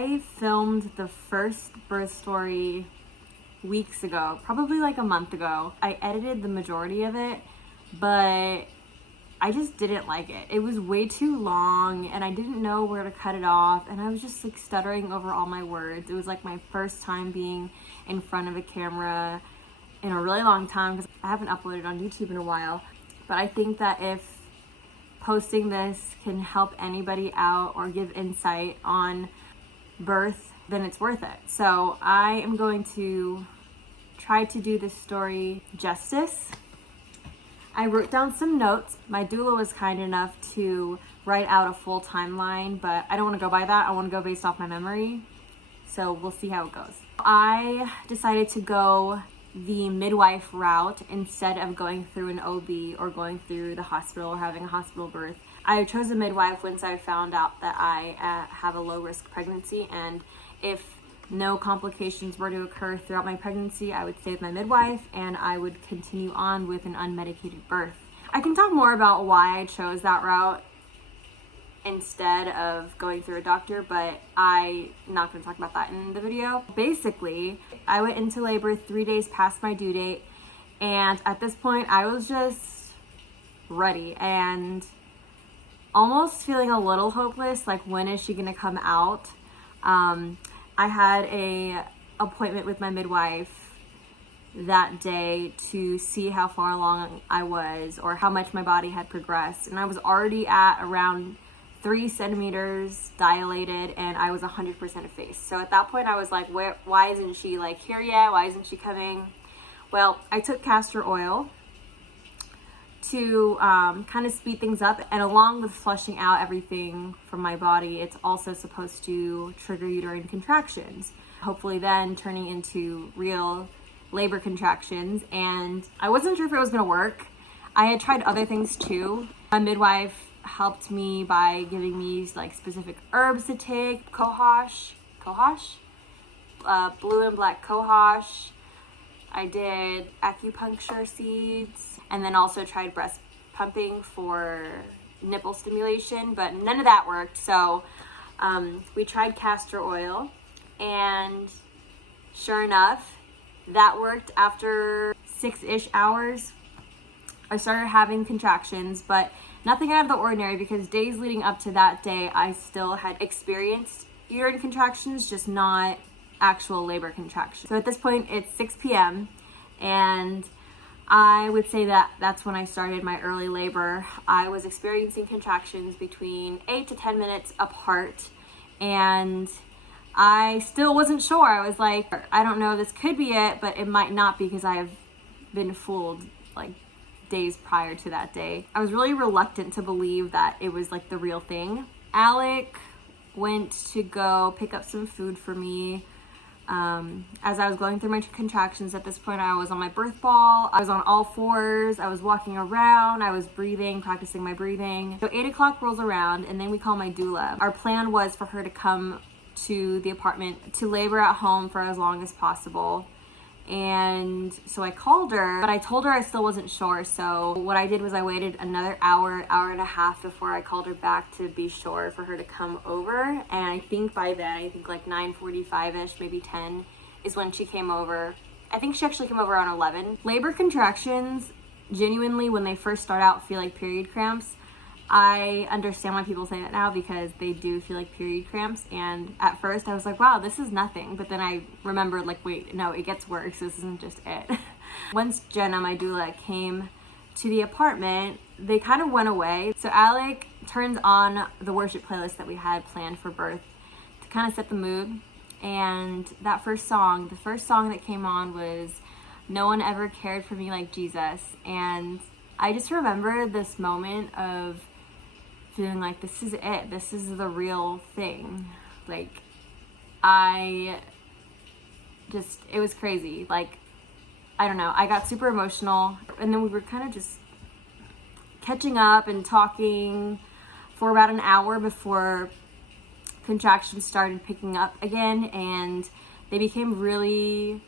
I filmed the first birth story weeks ago, probably like a month ago. I edited the majority of it, but I just didn't like it. It was way too long and I didn't know where to cut it off, and I was just like stuttering over all my words. It was like my first time being in front of a camera in a really long time because I haven't uploaded on YouTube in a while. But I think that if posting this can help anybody out or give insight on birth, then it's worth it. So I am going to try to do this story justice. I wrote down some notes. My doula was kind enough to write out a full timeline, but I don't want to go by that. I want to go based off my memory. So we'll see how it goes. I decided to go the midwife route instead of going through an OB or going through the hospital or having a hospital birth. I chose a midwife once I found out that I have a low risk pregnancy, and if no complications were to occur throughout my pregnancy, I would stay with my midwife and I would continue on with an unmedicated birth. I can talk more about why I chose that route instead of going through a doctor, but I'm not going to talk about that in the video. Basically, I went into labor 3 days past my due date, and at this point I was just ready and almost feeling a little hopeless, like when is she going to come out? I had a appointment with my midwife that day to see how far along I was or how much my body had progressed, and I was already at around 3 centimeters dilated and I was 100% effaced. So at that point I was like, why isn't she like here yet? Why isn't she coming? Well, I took castor oil to kind of speed things up, and along with flushing out everything from my body, it's also supposed to trigger uterine contractions, hopefully then turning into real labor contractions. And I wasn't sure if it was going to work. I had tried other things too. My midwife helped me by giving me like specific herbs to take, blue and black cohosh. I did acupuncture seeds, and then also tried breast pumping for nipple stimulation, but none of that worked. So we tried castor oil, and sure enough, that worked. After 6-ish hours, I started having contractions, but nothing out of the ordinary, because days leading up to that day, I still had experienced uterine contractions, just not actual labor contractions. So at this point, it's 6 p.m. and I would say that that's when I started my early labor. I was experiencing contractions between 8 to 10 minutes apart, and I still wasn't sure. I was like, I don't know, this could be it, but it might not be, because I've been fooled like days prior to that day. I was really reluctant to believe that it was like the real thing. Alec went to go pick up some food for me. As I was going through my contractions, at this point I was on my birth ball. I was on all fours. I was walking around. I was breathing, practicing my breathing. So 8 o'clock rolls around, and then we call my doula. Our plan was for her to come to the apartment to labor at home for as long as possible. And so I called her, but I told her I still wasn't sure. So what I did was I waited another hour and a half before I called her back to be sure for her to come over. And I think by then, I think like 9:45-ish, maybe 10 is when she came over. I think she actually came over around 11. Labor contractions, genuinely, when they first start out, feel like period cramps. I understand why people say that now, because they do feel like period cramps. And at first I was like, wow, this is nothing. But then I remembered, like, wait, no, it gets worse. This isn't just it. Once Jenna, my doula, came to the apartment, they kind of went away. So Alec turns on the worship playlist that we had planned for birth to kind of set the mood. And that the first song that came on was No One Ever Cared for Me Like Jesus. And I just remember this moment of feeling like this is it. This is the real thing. Like, it was crazy. Like, I don't know. I got super emotional, and then we were kind of just catching up and talking for about an hour before contractions started picking up again, and they became really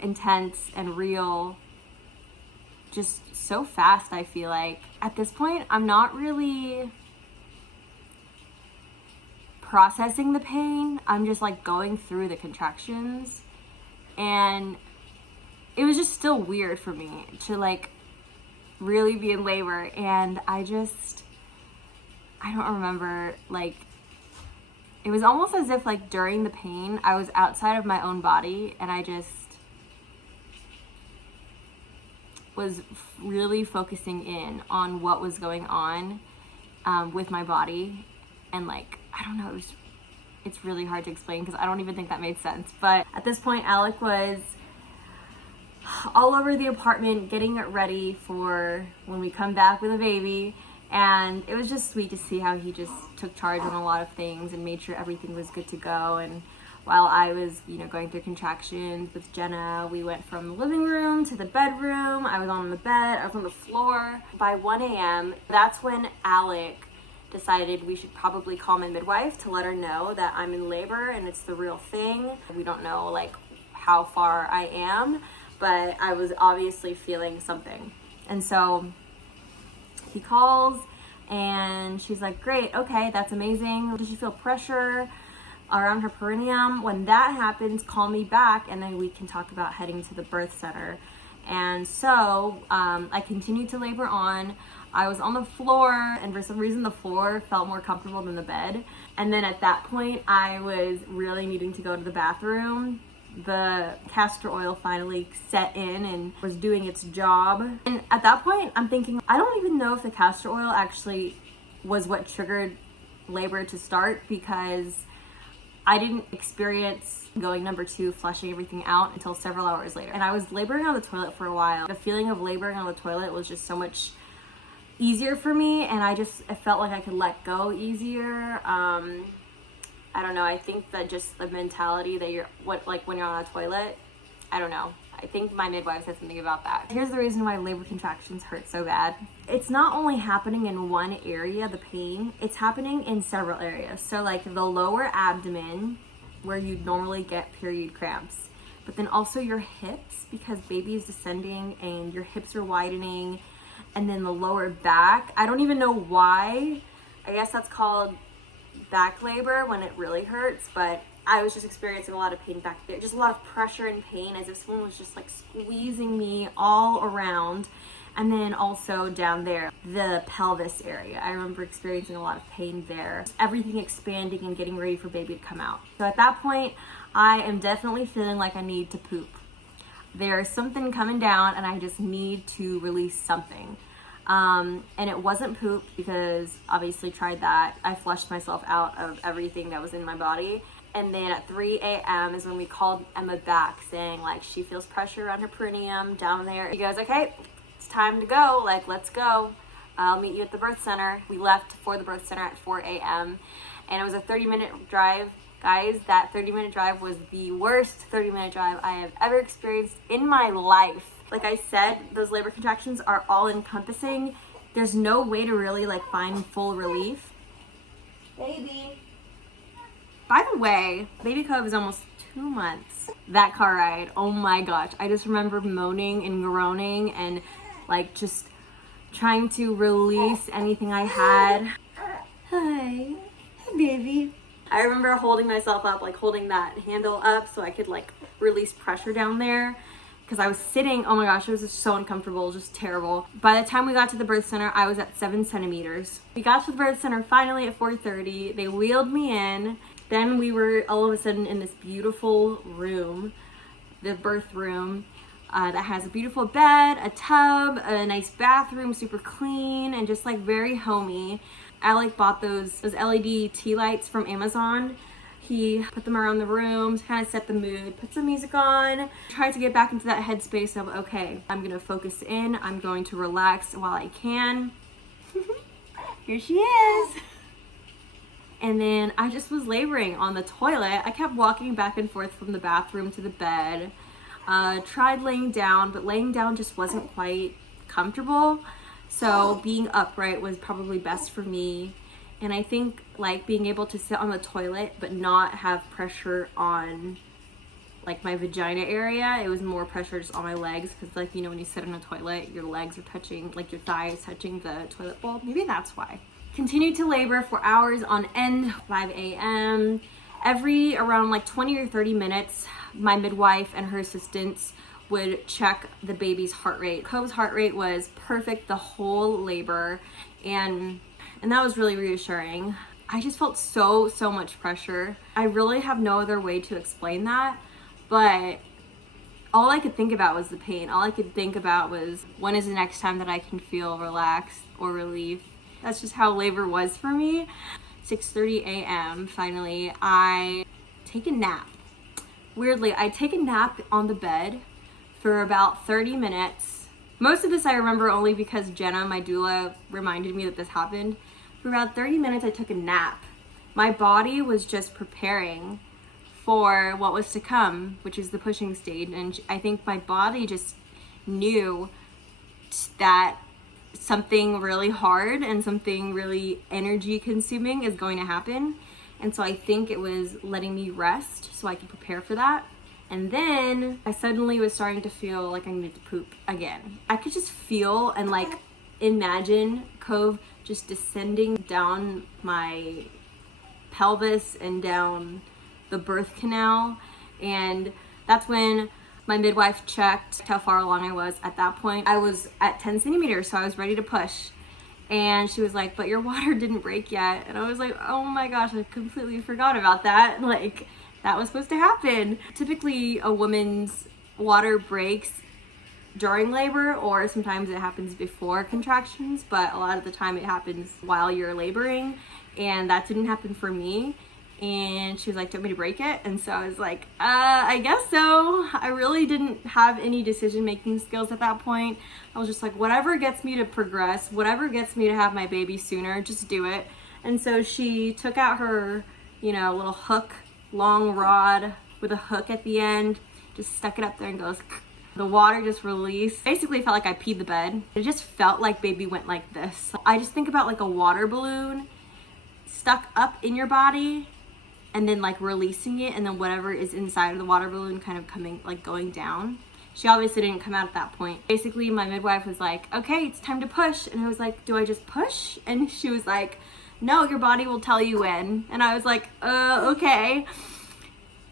intense and real just so fast. I feel like at this point I'm not really processing the pain. I'm just like going through the contractions, and it was just still weird for me to like really be in labor. And I don't remember, like, it was almost as if like during the pain I was outside of my own body, and I just was really focusing in on what was going on with my body. And like, I don't know, it's really hard to explain because I don't even think that made sense. But at this point, Alec was all over the apartment getting it ready for when we come back with a baby. And it was just sweet to see how he just took charge on a lot of things and made sure everything was good to go. And while I was, going through contractions with Jenna, we went from the living room to the bedroom. I was on the bed, I was on the floor. By 1 a.m., that's when Alec decided we should probably call my midwife to let her know that I'm in labor and it's the real thing. We don't know like how far I am, but I was obviously feeling something. And so he calls and she's like, great, okay, that's amazing. Does she feel pressure around her perineum? When that happens, call me back and then we can talk about heading to the birth center. And so I continued to labor on. I was on the floor, and for some reason the floor felt more comfortable than the bed. And then at that point, I was really needing to go to the bathroom. The castor oil finally set in and was doing its job. And at that point, I'm thinking, I don't even know if the castor oil actually was what triggered labor to start, because I didn't experience going number 2, flushing everything out, until several hours later. And I was laboring on the toilet for a while. The feeling of laboring on the toilet was just so much easier for me, and I felt like I could let go easier. I don't know, I think that just the mentality that when you're on a toilet, I don't know. I think my midwife said something about that. Here's the reason why labor contractions hurt so bad. It's not only happening in one area, the pain, it's happening in several areas. So like the lower abdomen, where you'd normally get period cramps, but then also your hips, because baby is descending and your hips are widening, and then the lower back. I don't even know why. I guess that's called back labor when it really hurts, but I was just experiencing a lot of pain back there. Just a lot of pressure and pain, as if someone was just like squeezing me all around. And then also down there, the pelvis area. I remember experiencing a lot of pain there. Everything expanding and getting ready for baby to come out. So at that point, I am definitely feeling like I need to poop. There's something coming down and I just need to release something. And it wasn't poop, because obviously tried that. I flushed myself out of everything that was in my body. And then at 3 a.m. is when we called Emma back, saying like she feels pressure around her perineum down there. She goes, okay, it's time to go, like let's go. I'll meet you at the birth center. We left for the birth center at 4 a.m. and it was a 30-minute drive. Guys, that 30-minute drive was the worst 30-minute drive I have ever experienced in my life. Like I said, those labor contractions are all encompassing. There's no way to really like find full relief. Baby. By the way, baby Cove is almost 2 months. That car ride, oh my gosh. I just remember moaning and groaning and like just trying to release anything I had. Hi baby. I remember holding myself up, like holding that handle up so I could like release pressure down there, because I was sitting, oh my gosh, it was just so uncomfortable, just terrible. By the time we got to the birth center, I was at 7 centimeters. We got to the birth center finally at 4:30. They wheeled me in. Then we were all of a sudden in this beautiful room, the birth room, that has a beautiful bed, a tub, a nice bathroom, super clean, and just like very homey. Alec bought those LED tea lights from Amazon. He put them around the room to kind of set the mood, put some music on, tried to get back into that headspace of, okay, I'm gonna focus in, I'm going to relax while I can. Here she is. And then I just was laboring on the toilet. I kept walking back and forth from the bathroom to the bed. Tried laying down, but laying down just wasn't quite comfortable. So being upright was probably best for me. And I think like being able to sit on the toilet but not have pressure on like my vagina area. It was more pressure just on my legs, because like, you know, when you sit on a toilet, your legs are touching, like your thighs touching the toilet bowl. Maybe that's why. continued to labor for hours on end, 5 a.m. Every around like 20 or 30 minutes, my midwife and her assistants would check the baby's heart rate. Cove's heart rate was perfect the whole labor, and that was really reassuring. I just felt so much pressure. I really have no other way to explain that, but all I could think about was the pain. All I could think about was, when is the next time that I can feel relaxed or relief? That's just how labor was for me. 6:30 a.m. finally, I take a nap. Weirdly, I take a nap on the bed for about 30 minutes. Most of this I remember only because Jenna, my doula, reminded me that this happened. For about 30 minutes, I took a nap. My body was just preparing for what was to come, which is the pushing stage. And I think my body just knew that something really hard and something really energy consuming is going to happen. And so I think it was letting me rest so I could prepare for that. And then I suddenly was starting to feel like I needed to poop again. I could just feel and like imagine Cove just descending down my pelvis and down the birth canal. And that's when my midwife checked how far along I was. At that point, I was at 10 centimeters, so I was ready to push. And she was like, but your water didn't break yet. And I was like, oh my gosh, I completely forgot about that. Like, that was supposed to happen. Typically, a woman's water breaks during labor, or sometimes it happens before contractions, but a lot of the time it happens while you're laboring, and that didn't happen for me. And she was like, do you want me to break it? And so I was like, I guess so. I really didn't have any decision-making skills at that point. I was just like, whatever gets me to progress, whatever gets me to have my baby sooner, just do it. And so she took out her, little hook, long rod with a hook at the end, just stuck it up there and goes, the water just released. Basically felt like I peed the bed. It just felt like baby went like this. I just think about like a water balloon stuck up in your body and then like releasing it, and then whatever is inside of the water balloon kind of coming, like going down. She obviously didn't come out at that point. Basically, my midwife was like, okay, it's time to push. And I was like, do I just push? And she was like, no, your body will tell you when. And I was like, okay.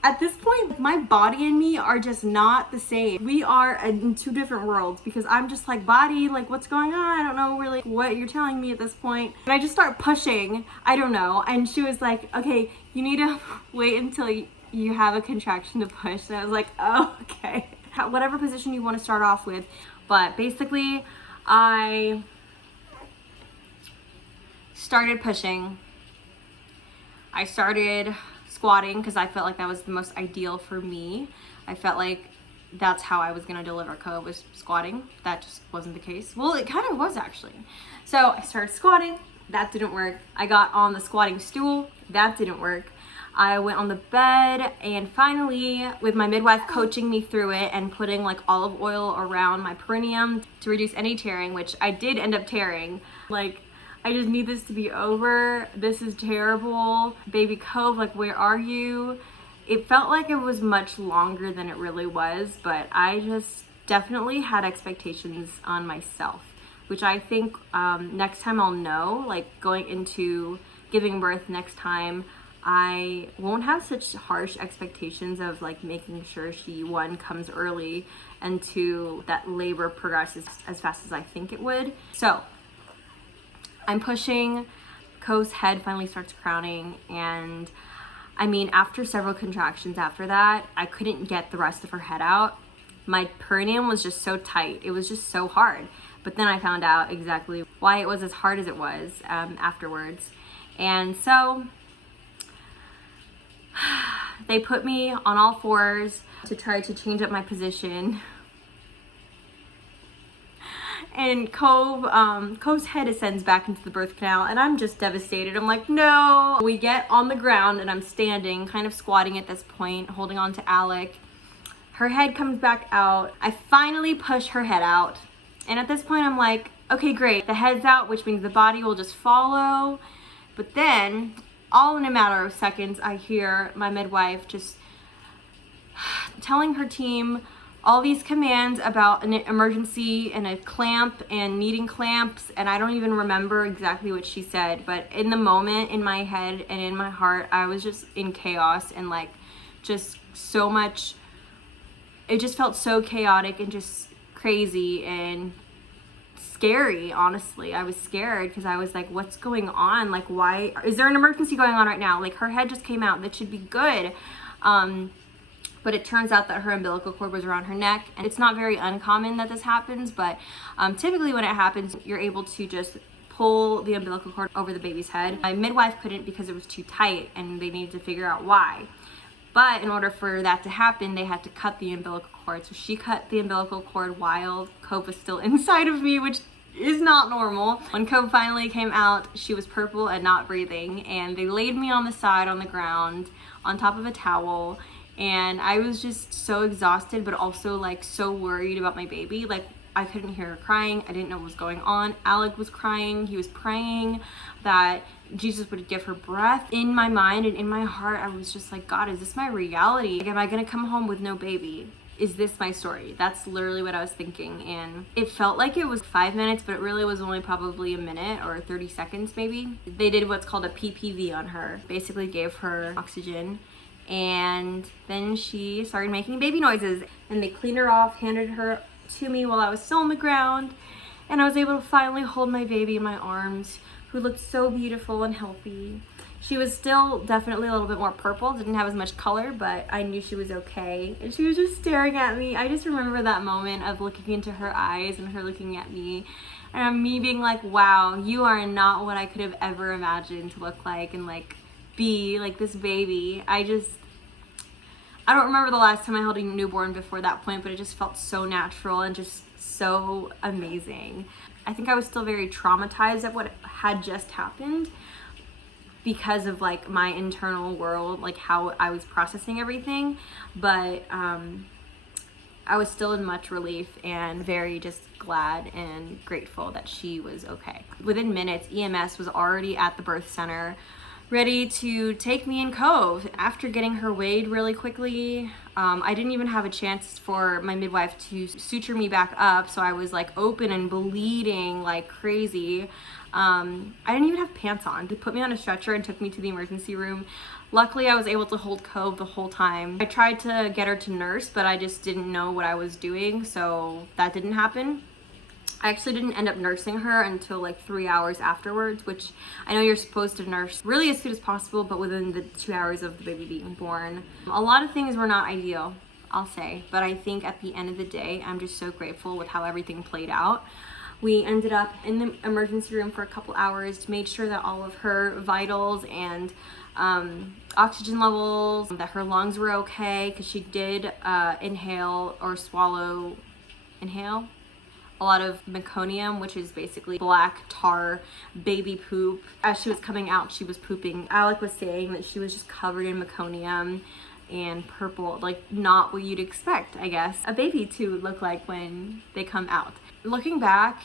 At this point, my body and me are just not the same. We are in two different worlds, because I'm just like, body, like, what's going on? I don't know really what you're telling me at this point. And I just start pushing. I don't know. And she was like, okay, you need to wait until you have a contraction to push. And I was like, oh, okay. Whatever position you want to start off with. But basically, I started pushing. I started squatting because I felt like that was the most ideal for me. I felt like that's how I was going to deliver Cove, was squatting. That just wasn't the case. Well, it kind of was actually. So I started squatting. That didn't work. I got on the squatting stool. That didn't work. I went on the bed, and finally, with my midwife coaching me through it and putting like olive oil around my perineum to reduce any tearing, which I did end up tearing. Like, I just need this to be over. This is terrible. Baby Cove, like, where are you? It felt like it was much longer than it really was, but I just definitely had expectations on myself, which I think next time I'll know, like going into giving birth next time, I won't have such harsh expectations of like making sure she, one, comes early, and two, that labor progresses as fast as I think it would. So I'm pushing. Cove's head finally starts crowning, and I mean, after several contractions after that, I couldn't get the rest of her head out. My perineum was just so tight. It was just so hard. But then I found out exactly why it was as hard as it was afterwards. And so they put me on all fours to try to change up my position. And Cove's head ascends back into the birth canal, and I'm just devastated. I'm like, no. We get on the ground, and I'm standing, kind of squatting at this point, holding on to Alec. Her head comes back out. I finally push her head out. And at this point, I'm like, okay, great. The head's out, which means the body will just follow. But then, all in a matter of seconds, I hear my midwife just telling her team, all these commands about an emergency and a clamp and needing clamps, and I don't even remember exactly what she said, but in the moment, in my head and in my heart, I was just in chaos and like just so much, it just felt so chaotic and just crazy and scary. Honestly, I was scared because I was like, what's going on? Like, why is there an emergency going on right now? Like, her head just came out, that should be good. But it turns out that her umbilical cord was around her neck, and it's not very uncommon that this happens, but typically when it happens, you're able to just pull the umbilical cord over the baby's head. My midwife couldn't because it was too tight, and they needed to figure out why. But in order for that to happen, they had to cut the umbilical cord. So she cut the umbilical cord while Cove was still inside of me, which is not normal. When Cove finally came out, she was purple and not breathing, and they laid me on the side on the ground on top of a towel, and I was just so exhausted, but also like so worried about my baby. Like, I couldn't hear her crying. I didn't know what was going on. Alec was crying. He was praying that Jesus would give her breath. In my mind and in my heart, I was just like, God, is this my reality? Like, am I gonna come home with no baby? Is this my story? That's literally what I was thinking. And it felt like it was 5 minutes, but it really was only probably a minute or 30 seconds maybe. They did what's called a PPV on her, basically gave her oxygen, and then she started making baby noises, and they cleaned her off, handed her to me while I was still on the ground, and I was able to finally hold my baby in my arms, who looked so beautiful and healthy. She was still definitely a little bit more purple, didn't have as much color, but I knew she was okay, and she was just staring at me. I just remember that moment of looking into her eyes and her looking at me, and me being like, wow, you are not what I could have ever imagined to look like and like be like this baby. I don't remember the last time I held a newborn before that point, but it just felt so natural and just so amazing. I think I was still very traumatized at what had just happened because of like my internal world, like how I was processing everything, but I was still in much relief and very just glad and grateful that she was okay. Within minutes, EMS was already at the birth center, ready to take me in Cove. After getting her weighed really quickly, I didn't even have a chance for my midwife to suture me back up, so I was like open and bleeding like crazy. I didn't even have pants on. They put me on a stretcher and took me to the emergency room. Luckily, I was able to hold Cove the whole time. I tried to get her to nurse, but I just didn't know what I was doing, so that didn't happen. I actually didn't end up nursing her until like 3 hours afterwards, which I know you're supposed to nurse really as soon as possible, but within the 2 hours of the baby being born. A lot of things were not ideal, I'll say, but I think at the end of the day, I'm just so grateful with how everything played out. We ended up in the emergency room for a couple hours, made sure that all of her vitals and oxygen levels, that her lungs were okay, because she did inhale a lot of meconium, which is basically black tar baby poop. As she was coming out, she was pooping. Alec was saying that she was just covered in meconium and purple, like not what you'd expect, I guess, a baby to look like when they come out. Looking back,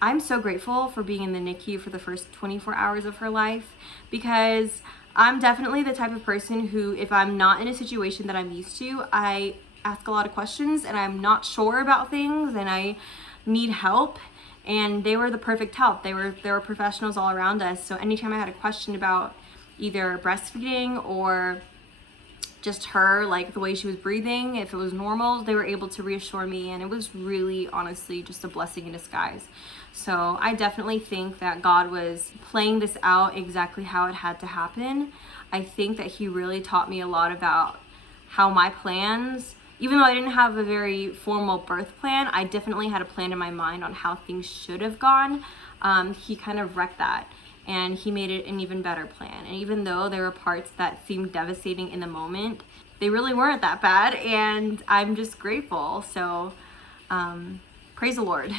I'm so grateful for being in the NICU for the first 24 hours of her life, because I'm definitely the type of person who, if I'm not in a situation that I'm used to, I ask a lot of questions and I'm not sure about things and I need help, and they were the perfect help. There were professionals all around us, so anytime I had a question about either breastfeeding or just her, like the way she was breathing, if it was normal, they were able to reassure me, and it was really honestly just a blessing in disguise. So I definitely think that God was playing this out exactly how it had to happen. I think that he really taught me a lot about how my plans, even though I didn't have a very formal birth plan, I definitely had a plan in my mind on how things should have gone. He kind of wrecked that, and he made it an even better plan. And even though there were parts that seemed devastating in the moment, they really weren't that bad, and I'm just grateful. So praise the Lord.